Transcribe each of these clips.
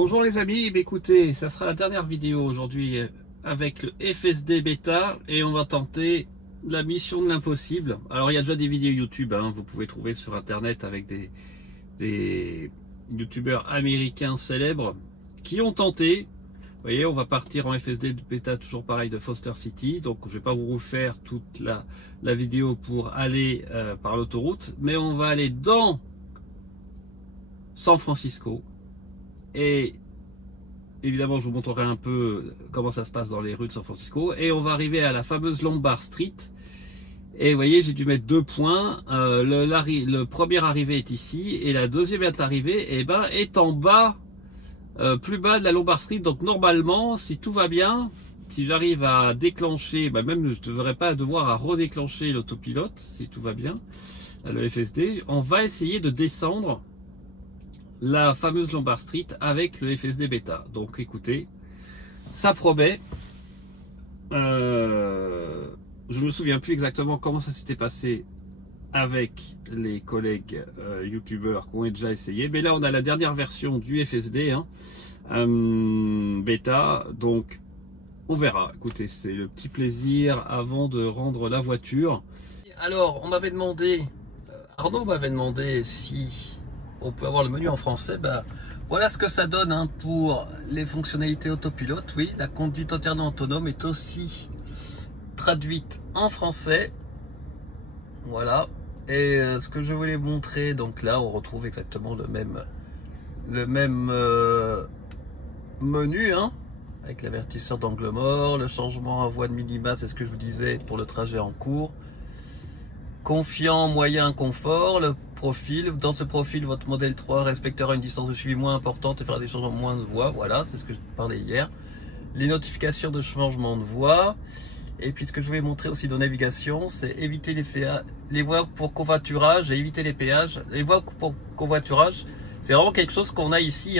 Bonjour les amis, écoutez, ça sera la dernière vidéo aujourd'hui avec le FSD Beta et on va tenter la mission de l'impossible. Alors il y a déjà des vidéos YouTube, vous pouvez trouver sur internet avec des youtubeurs américains célèbres qui ont tenté. Vous voyez, on va partir en FSD Beta, toujours pareil, de Foster City. Donc je vais pas vous refaire toute la vidéo pour aller par l'autoroute, mais on va aller dans San Francisco. Et évidemment, je vous montrerai un peu comment ça se passe dans les rues de San Francisco. Et on va arriver à la fameuse Lombard Street. Et vous voyez, j'ai dû mettre 2 points. Le premier arrivé est ici. Et la deuxième arrivée est en bas, plus bas de la Lombard Street. Donc normalement, si tout va bien, si j'arrive à déclencher, même je ne devrais pas devoir à redéclencher l'autopilote, si tout va bien, le FSD, on va essayer de descendre la fameuse Lombard Street avec le FSD Beta. Donc écoutez, ça promet. Je me souviens plus exactement comment ça s'était passé avec les collègues youtubeurs qui ont déjà essayé, mais là on a la dernière version du FSD Beta, donc on verra. Écoutez, c'est le petit plaisir avant de rendre la voiture. Alors on m'avait demandé, Arnaud m'avait demandé si on peut avoir le menu en français. Voilà ce que ça donne pour les fonctionnalités autopilote. Oui, la conduite entièrement autonome est aussi traduite en français. Voilà. Et ce que je voulais montrer, donc là on retrouve exactement le même menu, avec l'avertisseur d'angle mort, le changement à voie de minima, c'est ce que je vous disais pour le trajet en cours. Confiant, moyen, confort, le profil. Dans ce profil, votre modèle 3 respectera une distance de suivi moins importante et fera des changements moins de voie. Voilà, c'est ce que je parlais hier. Les notifications de changement de voie. Et puis ce que je voulais montrer aussi dans navigation, c'est éviter les voies pour covoiturage et éviter les péages. Les voies pour covoiturage, c'est vraiment quelque chose qu'on a ici,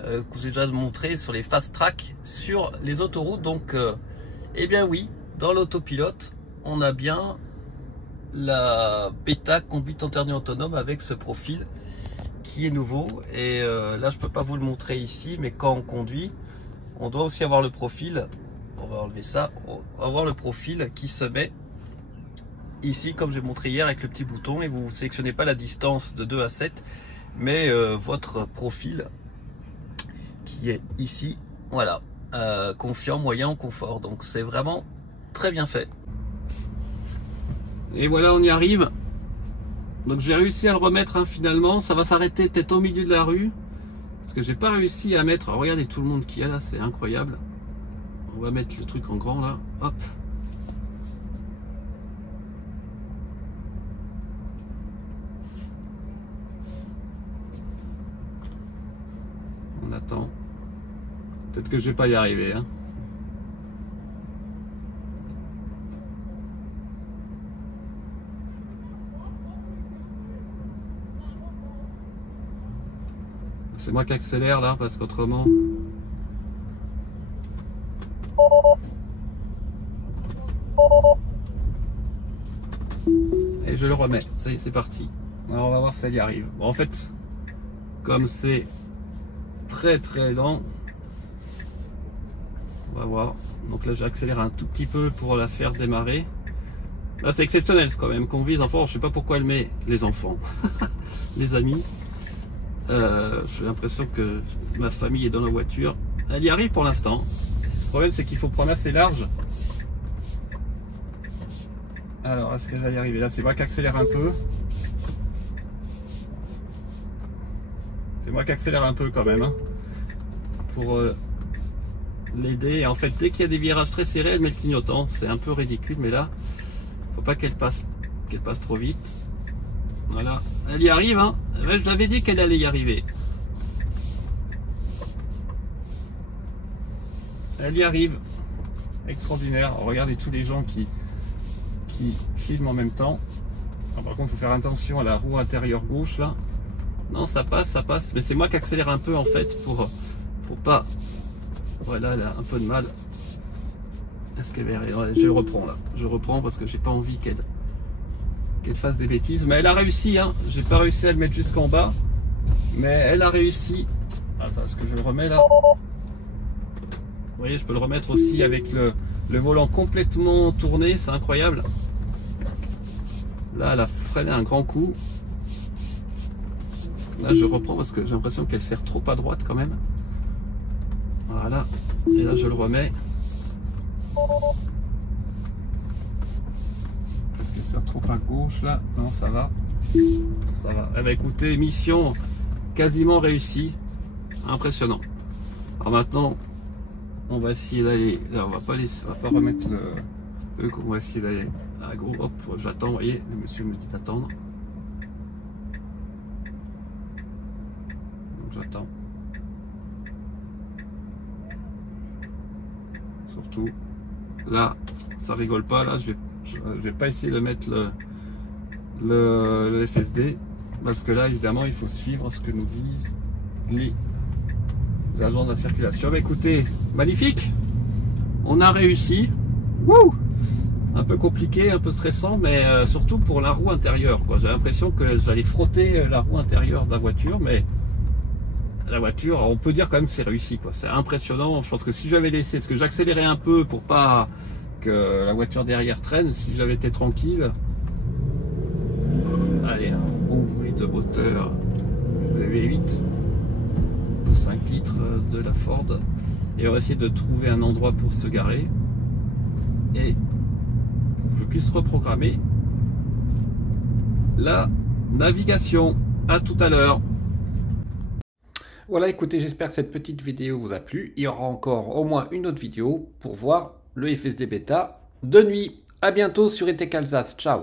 que je vous ai déjà montré sur les fast track, sur les autoroutes. Donc, eh bien oui, dans l'autopilote, on a bien la bêta conduite entièrement autonome avec ce profil qui est nouveau. Et là je peux pas vous le montrer ici, mais quand on conduit, on doit aussi avoir le profil. On va enlever ça. On va avoir le profil qui se met ici, comme j'ai montré hier avec le petit bouton, et vous sélectionnez pas la distance de 2 à 7, mais votre profil qui est ici. Voilà, confiant, moyen, confort. Donc c'est vraiment très bien fait. Et voilà, on y arrive. Donc j'ai réussi à le remettre finalement. Ça va s'arrêter peut-être au milieu de la rue, parce que j'ai pas réussi à mettre. Alors, regardez tout le monde qu'il y a là, c'est incroyable. On va mettre le truc en grand là. Hop. On attend. Peut-être que je vais pas y arriver. C'est moi qui accélère là, parce qu'autrement... Et je le remets, ça y est, c'est parti. Alors on va voir si ça y arrive. Bon, en fait, comme c'est très lent, on va voir. Donc là j'accélère un tout petit peu pour la faire démarrer. Là c'est exceptionnel quand même qu'on vise enfants. Je sais pas pourquoi elle met les enfants, les amis. J'ai l'impression que ma famille est dans la voiture. Elle y arrive pour l'instant. Le problème c'est qu'il faut prendre assez large. Alors est-ce que je vais y arriver? Là c'est moi qui accélère un peu. C'est moi qui accélère un peu quand même, pour l'aider. Et en fait dès qu'il y a des virages très serrés, elle met le clignotant. C'est un peu ridicule, mais là faut pas qu'elle passe trop vite. Voilà, elle y arrive, Je l'avais dit qu'elle allait y arriver. Elle y arrive. Extraordinaire. Alors, regardez tous les gens qui filment en même temps. Alors, par contre, il faut faire attention à la roue intérieure gauche là. Non, ça passe. Mais c'est moi qui accélère un peu en fait pour pas. Voilà, elle a un peu de mal. Est-ce qu'elle va y arriver? Ouais, je reprends là. Je reprends parce que j'ai pas envie qu'elle fasse des bêtises. Mais elle a réussi, J'ai pas réussi à le mettre jusqu'en bas. Mais elle a réussi Attends, est-ce que je le remets là? Vous voyez, je peux le remettre aussi avec le volant complètement tourné, c'est incroyable. Là, elle a freiné un grand coup. Là, je reprends parce que j'ai l'impression qu'elle serre trop à droite quand même. Voilà. Et là, je le remets. Est-ce qu'elle sert trop à gauche là? Non, ça va. Ça va. Eh bien, écoutez, mission quasiment réussie. Impressionnant. Alors maintenant, on va essayer d'aller. Là, on va pas remettre on va essayer d'aller à gros. Hop, j'attends. Vous voyez, le monsieur me dit d'attendre. J'attends. Surtout, là, ça rigole pas. Là, je vais pas essayer de mettre le FSD parce que là, évidemment, il faut suivre ce que nous disent les agents de la circulation. Bah, écoutez, magnifique. On a réussi. Wouh! Un peu compliqué, un peu stressant, mais surtout pour la roue intérieure. J'ai l'impression que j'allais frotter la roue intérieure de la voiture, mais la voiture, on peut dire quand même que c'est réussi, quoi. C'est impressionnant. Je pense que si j'avais laissé, parce que j'accélérais un peu pour pas que la voiture derrière traîne, si j'avais été tranquille. Allez, un bon bruit de moteur V8 de 5 litres de la Ford. Et on va essayer de trouver un endroit pour se garer et je puisse reprogrammer la navigation. À tout à l'heure. Voilà, écoutez, j'espère que cette petite vidéo vous a plu. Il y aura encore au moins une autre vidéo pour voir le FSD Beta de nuit. À bientôt sur E-Tech Alsace. Ciao.